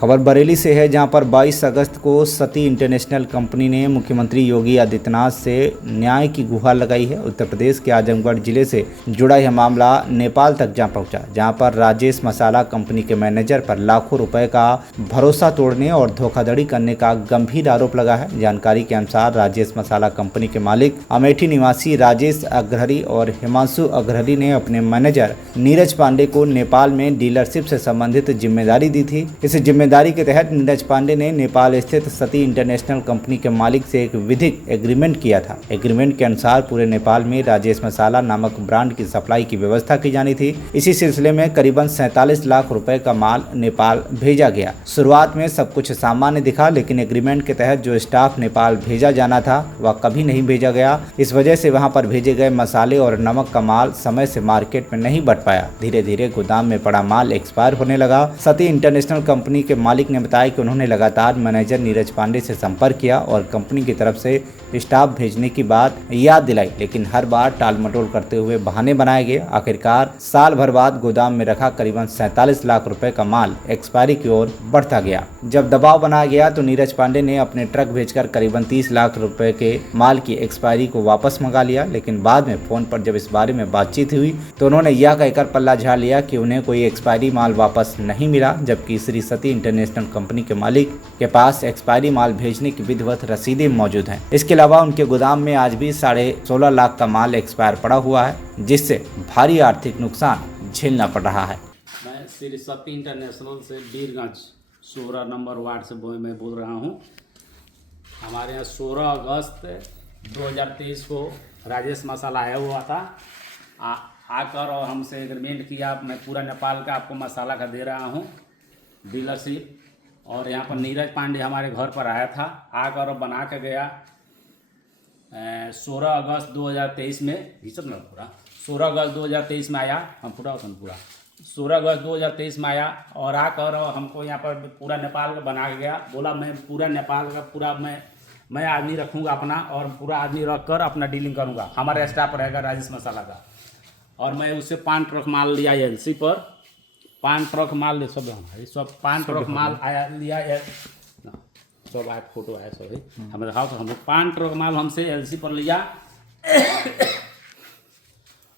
खबर बरेली से है, जहां पर 22 अगस्त को सती इंटरनेशनल कंपनी ने मुख्यमंत्री योगी आदित्यनाथ से न्याय की गुहार लगाई है। उत्तर प्रदेश के आजमगढ़ जिले से जुड़ा यह मामला नेपाल तक जा पहुंचा, जहां पर राजेश मसाला कंपनी के मैनेजर पर लाखों रुपए का भरोसा तोड़ने और धोखाधड़ी करने का गंभीर आरोप लगा है। जानकारी के अनुसार राजेश मसाला कंपनी के मालिक अमेठी निवासी राजेश अग्रहरी और हिमांशु अग्रहरी ने अपने मैनेजर नीरज पांडे को नेपाल में डीलरशिप से संबंधित जिम्मेदारी दी थी। इस जिम्मेदारी के तहत नीरज पांडे ने नेपाल स्थित सती इंटरनेशनल कंपनी के मालिक से एक विधिक एग्रीमेंट किया था। एग्रीमेंट के अनुसार पूरे नेपाल में राजेश मसाला नामक ब्रांड की सप्लाई की व्यवस्था की जानी थी। इसी सिलसिले में करीबन 47 लाख रुपए का माल नेपाल भेजा गया। शुरुआत में सब कुछ सामान्य दिखा, लेकिन एग्रीमेंट के तहत जो स्टाफ नेपाल भेजा जाना था वह कभी नहीं भेजा गया। इस वजह से वहां पर भेजे गए मसाले और नमक का माल समय से मार्केट में नहीं बढ़ पाया। धीरे धीरे गोदाम में पड़ा माल एक्सपायर होने लगा। सती इंटरनेशनल कंपनी के मालिक ने बताया कि उन्होंने लगातार मैनेजर नीरज पांडे से संपर्क किया और कंपनी की तरफ से स्टाफ भेजने की बात याद दिलाई, लेकिन हर बार टाल मटोल करते हुए बहाने बनाए गए। आखिरकार साल भर बाद गोदाम में रखा करीबन 47 लाख रुपए का माल एक्सपायरी की ओर बढ़ता गया। जब दबाव बनाया गया तो नीरज पांडे ने अपने ट्रक भेजकर करीबन 30 लाख रुपए के माल की एक्सपायरी को वापस मंगा लिया, लेकिन बाद में फोन पर जब इस बारे में बातचीत हुई तो उन्होंने यह कहकर पल्ला झाड़ लिया कि उन्हें कोई एक्सपायरी माल वापस नहीं मिला, जबकि श्री सती इंटरनेशनल कंपनी के मालिक के पास एक्सपायरी माल भेजने की विधिवत रसीदें मौजूद हैं। इसके अलावा उनके गोदाम में आज भी 16.5 लाख का माल एक्सपायर पड़ा हुआ है, जिससे भारी आर्थिक नुकसान झेलना पड़ रहा है। मैं श्री सती इंटरनेशनल से बीरगंज 16 नंबर वार्ड से मैं बोल रहा हूँ। हमारे यहाँ 16 अगस्त 2023 को राजेश मसाला आया हुआ था, आकर और हमसे एग्रीमेंट किया, मैं पूरा नेपाल का आपको मसाला का दे रहा हूँ डीलरशिप। और यहाँ पर नीरज पांडे हमारे घर पर आया था, आकर और बना के गया 16 अगस्त 2023 में पूरा 16 अगस्त 2023 में आया। हम पूरा 16 अगस्त 2023 में आया और आकर हमको यहाँ पर पूरा नेपाल का बना के गया। बोला मैं पूरा नेपाल का पूरा मैं आदमी रखूँगा अपना, और पूरा आदमी रख कर अपना डीलिंग करूँगा। हमारा स्टाफ रहेगा राजेश मसाला का। और मैं उससे 5 ट्रक माल लिया एलसी पर, 5 ट्रक माल सब 5 ट्रक माल आया लिया सब आया, फोटो आया सब हमें दिखाओ। तो हम 5 ट्रक माल हमसे एलसी पर लिया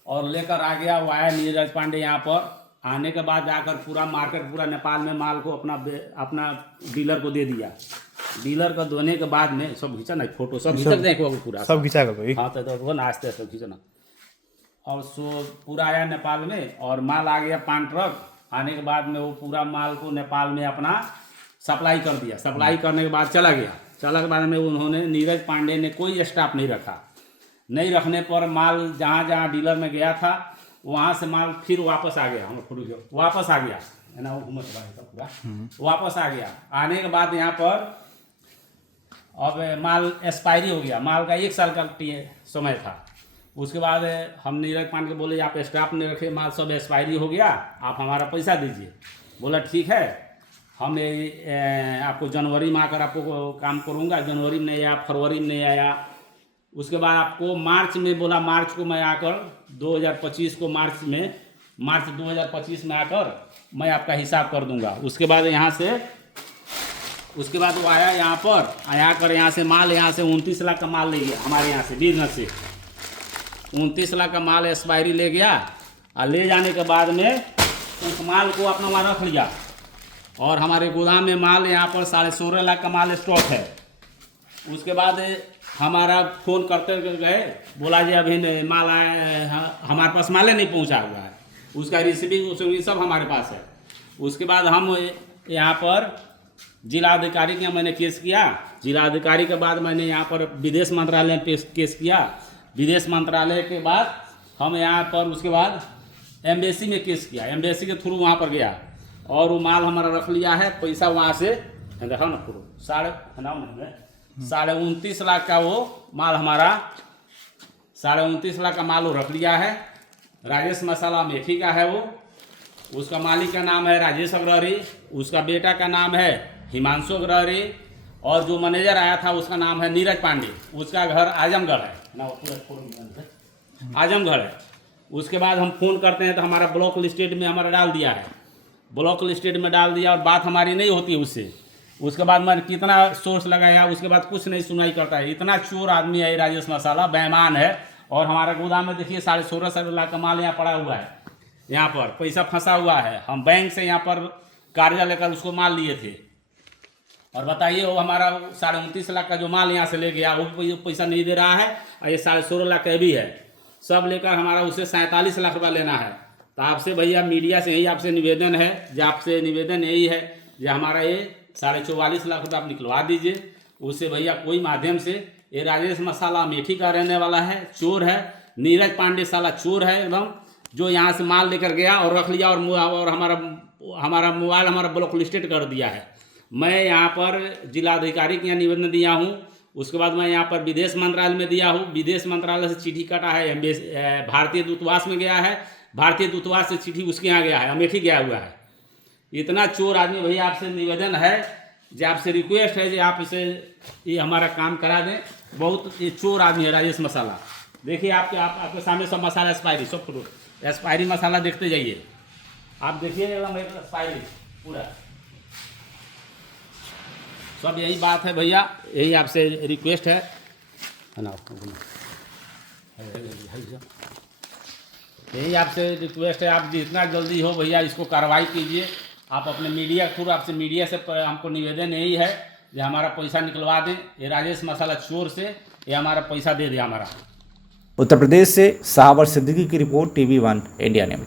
और लेकर आ गया। वो आया नीरज पांडे यहाँ पर। आने के बाद जाकर पूरा मार्केट पूरा नेपाल में माल को अपना डीलर को दे दिया। डीलर को देने के बाद में सब खींचा ना फोटो, सब खींच देखो पूरा सब खींचा भाई। हाँ तो नाचते सब खींचना। और सो पूरा आया नेपाल में और माल आ गया 5 ट्रक। आने के बाद में वो पूरा माल को नेपाल में अपना सप्लाई कर दिया। सप्लाई करने के बाद चला गया। चला के बाद में उन्होंने नीरज पांडे ने कोई स्टाफ नहीं रखा। नहीं रखने पर माल जहाँ जहाँ डीलर में गया था वहाँ से माल फिर वापस आ गया। हम वापस आ गया है ना, वो पूरा वापस आ गया। आने के बाद यहाँ पर अब माल एक्सपायरी हो गया। माल का 1 साल का समय था। उसके बाद हम नीरज पांडे को बोले आप स्टाफ नहीं रखे, माल सब एक्सपायरी हो गया, आप हमारा पैसा दीजिए। बोला ठीक है, हम आपको जनवरी में आकर आपको काम करूँगा। जनवरी में नहीं आया, फरवरी में नहीं आया। उसके बाद आपको मार्च में बोला, मार्च को मैं आकर 2025 को मार्च 2025 में आकर मैं आपका हिसाब कर दूंगा। उसके बाद वो आया यहाँ पर, यहाँ से माल यहाँ से 29 लाख का माल ले गया। हमारे यहाँ से बीरगंज से 29 लाख का माल एक्सपायरी ले गया। और ले जाने के बाद में उस माल को अपना वहाँ रख लिया। और हमारे गोदाम में माल यहाँ पर 16.5 लाख का माल स्टॉक है। उसके बाद हमारा फ़ोन करते गए, बोला जी अभी माल आया, हमारे पास माल नहीं पहुँचा हुआ है। उसका रिसीविंग सब हमारे पास है। उसके बाद हम यहाँ पर जिला अधिकारी के मैंने केस किया। जिला अधिकारी के बाद मैंने यहाँ पर विदेश मंत्रालय में केस किया। विदेश मंत्रालय के बाद हम यहाँ पर उसके बाद एम्बेसी में केस किया। एम्बेसी के थ्रू वहाँ पर गया और वो माल हमारा रख लिया है। पैसा वहाँ से देखा ना पूरा 29.5 लाख का वो माल हमारा 29.5 लाख का माल वो रख लिया है। राजेश मसाला अमेठी का है वो। उसका मालिक का नाम है राजेश अग्रहरी, उसका बेटा का नाम है हिमांशु अग्रहरी, और जो मैनेजर आया था उसका नाम है नीरज पांडे। उसका घर आजमगढ़ है ना, आजमगढ़ है। उसके बाद हम फ़ोन करते हैं तो हमारा ब्लॉक लिस्टेड में हमारा डाल दिया है। ब्लॉक लिस्टेड में डाल दिया और बात हमारी नहीं होती उससे। उसके बाद मैंने कितना सोर्स लगाया, उसके बाद कुछ नहीं सुनाई करता है। इतना चोर आदमी है ये राजेश मसाला, बेईमान है। और हमारा गोदाम में देखिए 16.5 लाख का माल यहाँ पड़ा हुआ है, यहाँ पर पैसा फंसा हुआ है। हम बैंक से यहाँ पर कार्य लेकर उसको माल लिए थे, और बताइए वो हमारा 29.5 लाख का जो माल यहाँ से ले गया वो भी पैसा नहीं दे रहा है, और ये 16.5 लाख का भी है। सब लेकर हमारा उसे 47 लाख रुपया लेना है। तो आपसे भैया मीडिया से यही आपसे निवेदन है, जो आपसे निवेदन यही है जो हमारा ये 44.5 लाख रुपया आप निकलवा दीजिए। उससे भैया कोई माध्यम से, ये राजेश मसाला अमेठी का रहने वाला है, चोर है। नीरज पांडे साला चोर है एकदम, जो यहाँ से माल लेकर गया और रख लिया, और हमारा मोबाइल हमारा ब्लॉक लिस्टेड कर दिया है। मैं यहाँ पर जिलाधिकारी के यहाँ निवेदन दिया हूँ, उसके बाद मैं यहाँ पर विदेश मंत्रालय में दिया हूँ। विदेश मंत्रालय से चिट्ठी कटा है, भारतीय दूतावास में गया है, भारतीय दूतावास से चिट्ठी उसके यहाँ गया है, अमेठी गया हुआ है। इतना चोर आदमी भैया, आपसे निवेदन है, जो आपसे रिक्वेस्ट है, जो आप इसे ये हमारा काम करा दें। बहुत ये चोर आदमी है राजेश मसाला। देखिए आपके सामने सब मसाला एक्सपायरी, सब फ्रूट एक्सपायरी मसाला देखते जाइए आप, देखिए एकदम एक्सपायरी पूरा सब। यही बात है भैया, यही आपसे रिक्वेस्ट है ना, यही आपसे रिक्वेस्ट है। आप जितना जल्दी हो भैया इसको कार्रवाई कीजिए। आप अपने मीडिया के थ्रू, आपसे मीडिया से हमको निवेदन यही है कि हमारा पैसा निकलवा दें। ये राजेश मसाला चोर से ये हमारा पैसा दे दे हमारा। उत्तर प्रदेश से शाहवर सिद्दीकी की रिपोर्ट, TV1 इंडिया न्यूज़।